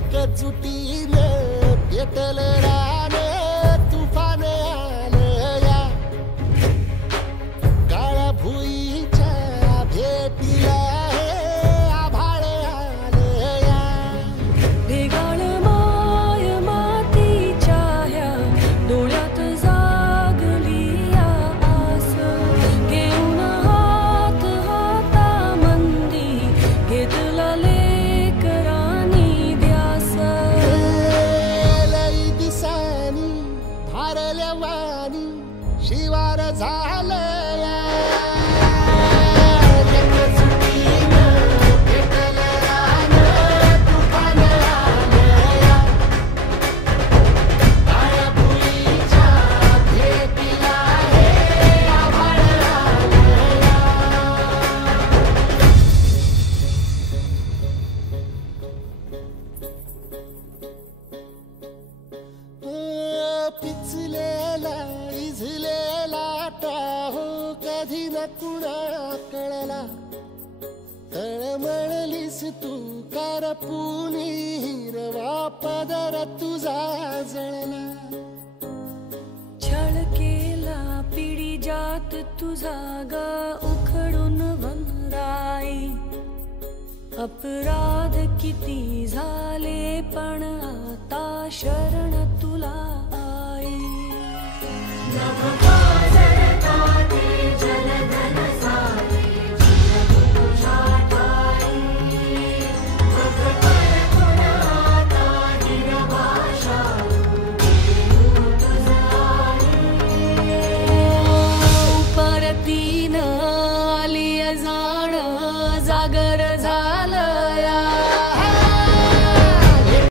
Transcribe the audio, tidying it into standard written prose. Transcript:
एकजुटीनं पेटलं रान तुफान आलं या काळ्या भुईच्या भेटीला हे आभाळ आलं या ढेगाळ माय मातीच्या ह्या डोळ्यात जागली या आस घेऊन हात हातामंदी घेतला लेकरांनी ध्यास लई दिसानी भारल्या वाणी शिवार झालं या एकजुटीनं पेटलं रान तुफान आलं या काळ्या भुईच्या भेटीला हे आभाळ आलं या पिचलेला इझलेला टाहो कधी न कुणा कळला तळमळलीस तू करपुनी हिरवा पदर तुझा जळला छळ केला पिढी जात तुझा ग उखडून वनराई अपराध किती